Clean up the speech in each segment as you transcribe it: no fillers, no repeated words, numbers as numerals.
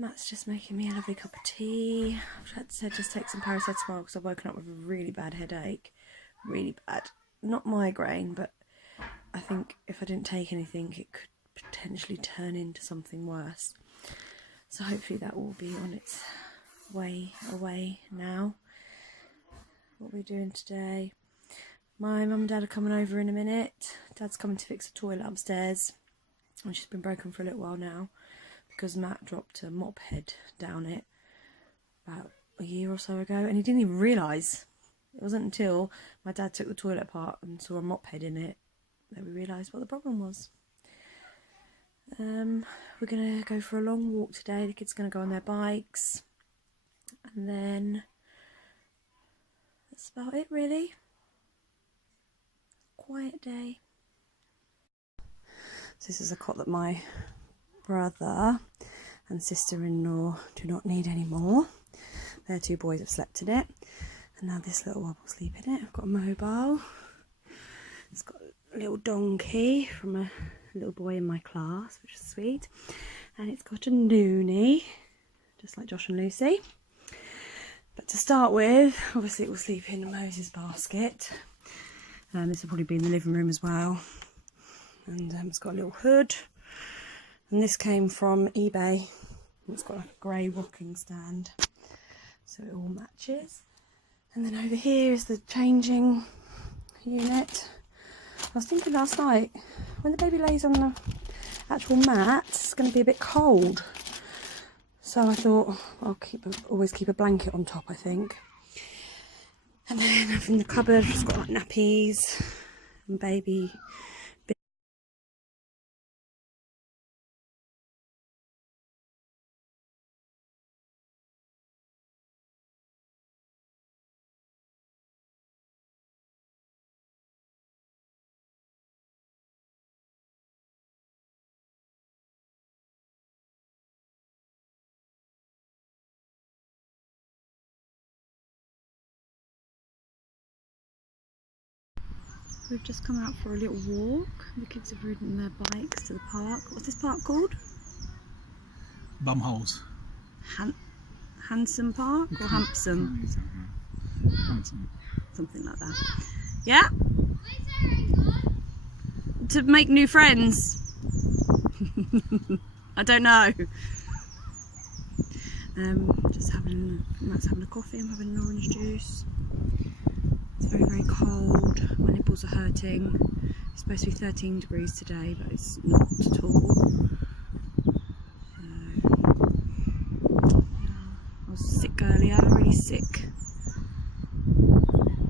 Matt's just making me a lovely cup of tea. I've had to just take some paracetamol because I've woken up with a really bad headache. Really bad. Not migraine, but I think if I didn't take anything, it could potentially turn into something worse. So hopefully that will be on its way away now. What are we doing today? My mum and dad are coming over in a minute. Dad's coming to fix the toilet upstairs, which has been broken for a little while now because Matt dropped a mop head down it about a year or so ago, and he didn't even realise. It wasn't until my dad took the toilet apart and saw a mop head in it that we realised what the problem was. We're going to go for a long walk today. The kids are going to go on their bikes, and then that's about it really. Quiet day. So this is a cot that my brother and sister-in-law do not need anymore. Their two boys have slept in it, and now this little one will sleep in it. I've got a mobile. It's got a little donkey from a little boy in my class, which is sweet, and it's got a noonie, just like Josh and Lucy. But to start with, obviously it will sleep in Moses' basket. This will probably be in the living room as well, and it's got a little hood, and this came from eBay. It's got like a grey rocking stand, so it all matches. And then over here is the changing unit. I was thinking last night, when the baby lays on the actual mat, it's going to be a bit cold, so I thought I'll always keep a blanket on top, I think. And then up in the cupboard, it's got like nappies and baby. We've just come out for a little walk. The kids have ridden their bikes to the park. What's this park called? Bumholes. Handsome Park or Hampson? Handsome. Something like that. Yeah? To make new friends? I don't know. Matt's having a coffee, I'm having an orange juice. It's very, very cold. My nipples are hurting. It's supposed to be 13 degrees today, but it's not at all. I was sick earlier, really sick.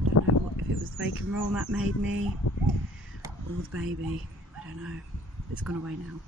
I don't know if it was the bacon roll Matt made me or the baby. I don't know. It's gone away now.